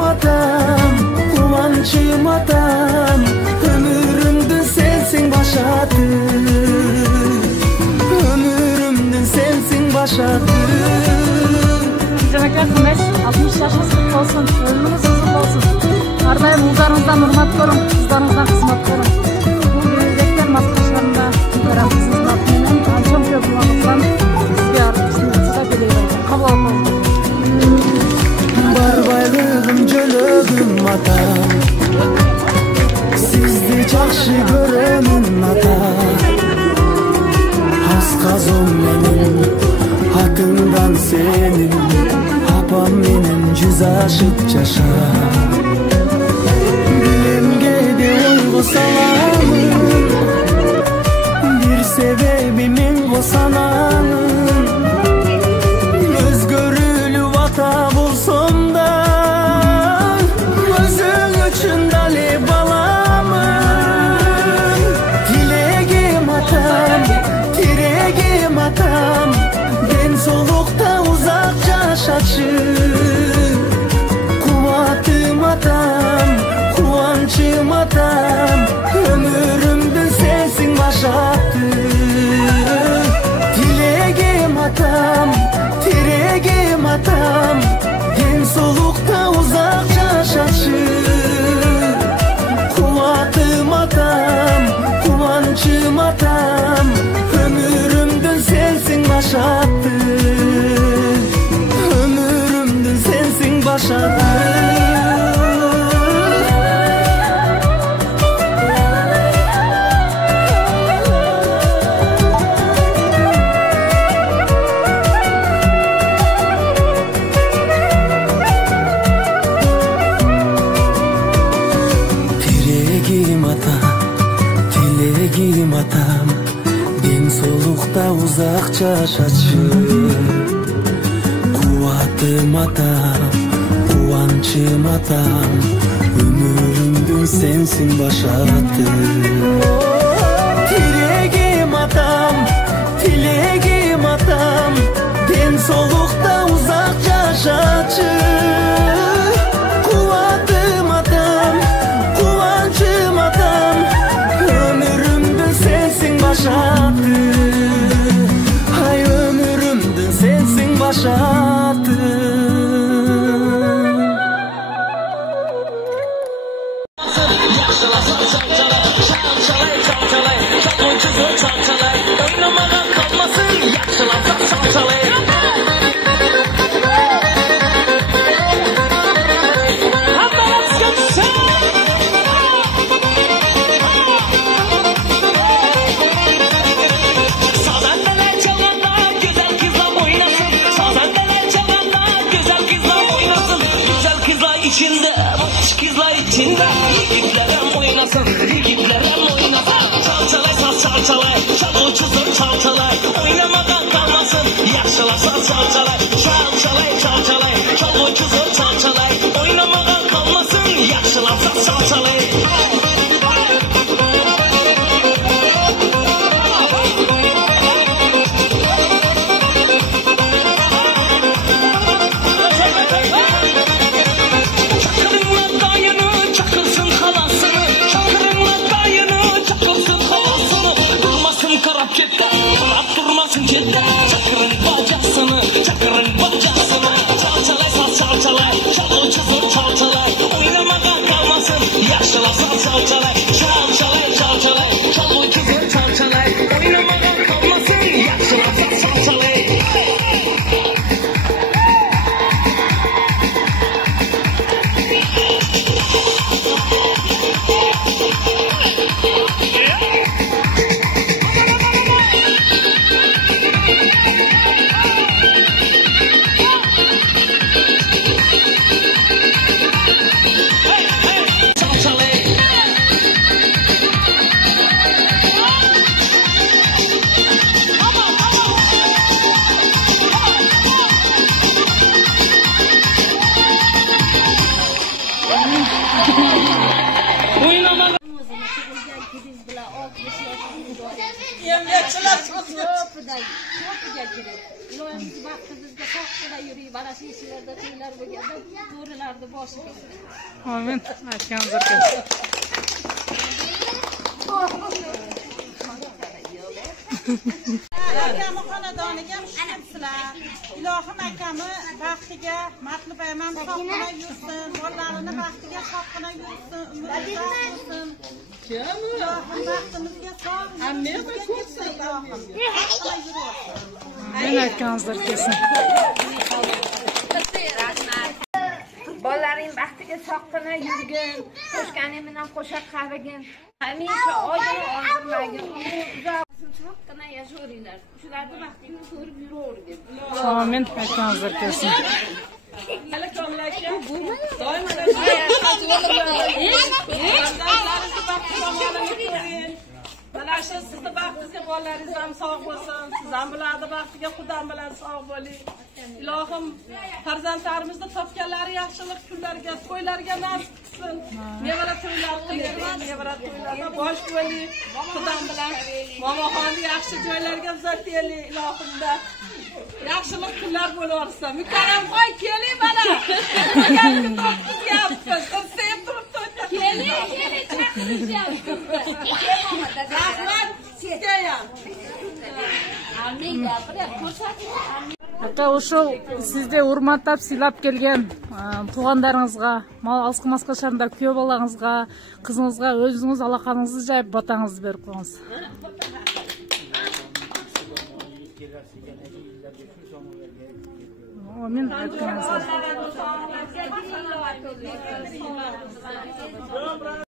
Atam, kuvonchim atam, ömrümdün sensin başadı. Ömrümdün sensin başadı. Demek etmez, 60 yaşınız kutlu olsun, ömrünüz uzun olsun. Ardayım uğuzlarınızdan hurmat görün, kızlarınızdan kısmet görün. Bu gelecekler maskaşlarında yaramızın atmayla, çok çok kullanılan sizge arasında bileyim. Kabul olmaz. Barbaylığım, jölögüm atam, sizdi жақшы көрөмүn atam. Асказым менин, атыңдан сенин, апам менен жүз ашып жаша. Билимге де ойго саламын, бир себеби мен босанамын. Өзгөрүлүп ата болсом да, өзүң үчүн дали баламын. Тилегим атам, тирегим атам, ден соолукта узак жашачы. Кубатым атам, кубанчым атам, ömrümdün sensin başattı. Тилегим атам, тирегим атам, ден соолукта узак жашачы. Кубатым атам, кубанчым атам, ömrümdün sensin başattı. Ömrümdün sensin başattı. Тилегим атам, ден соолукта узак жашачы. Кубатым атам, кубанчым атам, ömrümdün sensin başattı. Тилегим атам, тилегим атам, ден соолукта узак жашачы. Кубатым атам, кубанчым атам, ömrümdün sensin başattı. Ay ömrümdün sensin başattı. Oynamadan kalmasın, yaxşılasa salçalayın. İçinde, boş kızlar içinde, yigitlerim oynasın, yigitlerim oynasın. Çalçalay, saz çalçalay, çalgıcısın çalçalay, oynamadan kalmasın, yaxşılasa çalçalay. Çalçalay, çalçalay, çalgıcısın çalçalay, oynamadan kalmasın, yaxşılasa çalçalay. Çakırın bacasını, çalçalay saz çalçalay, çalgıcısın çalçalay, oynamadan kalmasın, yaşılasa çalçalay. Çalçalay, çalçalay, çalgıcısın çalçalay, oynamadan kalmasın, yaşılasa çalçalay. Yemekçiler çok güzel. Çok güzel. sizga sog'lig'ida yuring, mana shu ishlarda to'ylar bo'lganda bo'rilarni boshiga. Amin. Aytganingiz kelsin. Akam xonadoniga xushxabarlar. Ilohim akamni baxtiga, Matlubay ham sog'lig'ida yursin, bolalarini baxtiga sog'lig'ida yursin, umri bo'lsin. Ilohim baxtimizga sog', ammamga ko'rsin ilohim. Men aytganingiz kelsin. Bolalaring baxtiga sog'lig'ida yurgin, qo'shganing bilan qo'shaq qaragin. Hamisha oyini oldirmagin. Sog'lig'ida yashayveringlar. Shularni baxtingni ko'rib yuravergin. Amin. Aytganingiz kelsin. Mana shu sizni baxtingizga bolalaringiz ham sog' bo'lsin. Siz ham bularni baxtiga Xudoam bilan sog' bo'ling. Ilohim farzandlarimizni topganlari yaxshilik kunlarga, to'ylarga nasib qilsin. Nevara to'ylar qiling, nevara to'ylarga bosh bo'ling. Xudoam bilan momoxonni yaxshi joylarga uzataylik ilohimda. Yaxshilik kunlar bo'laversin. Mukarramxoy keling mana. Yangi topqizyapmiz. Sevib turibdi. Keling, chaqirishyapti. Rahmat sizga ham. Amin gapirib ko'rsating. Aka, ошол сизде урматтап сыйлап келген туугандарыңызга, алыскы маскашарында күйөө балаңызга, кызыңызга өзүңүз алаканыңызды жайып батаңызды берип коюңуз. Амин.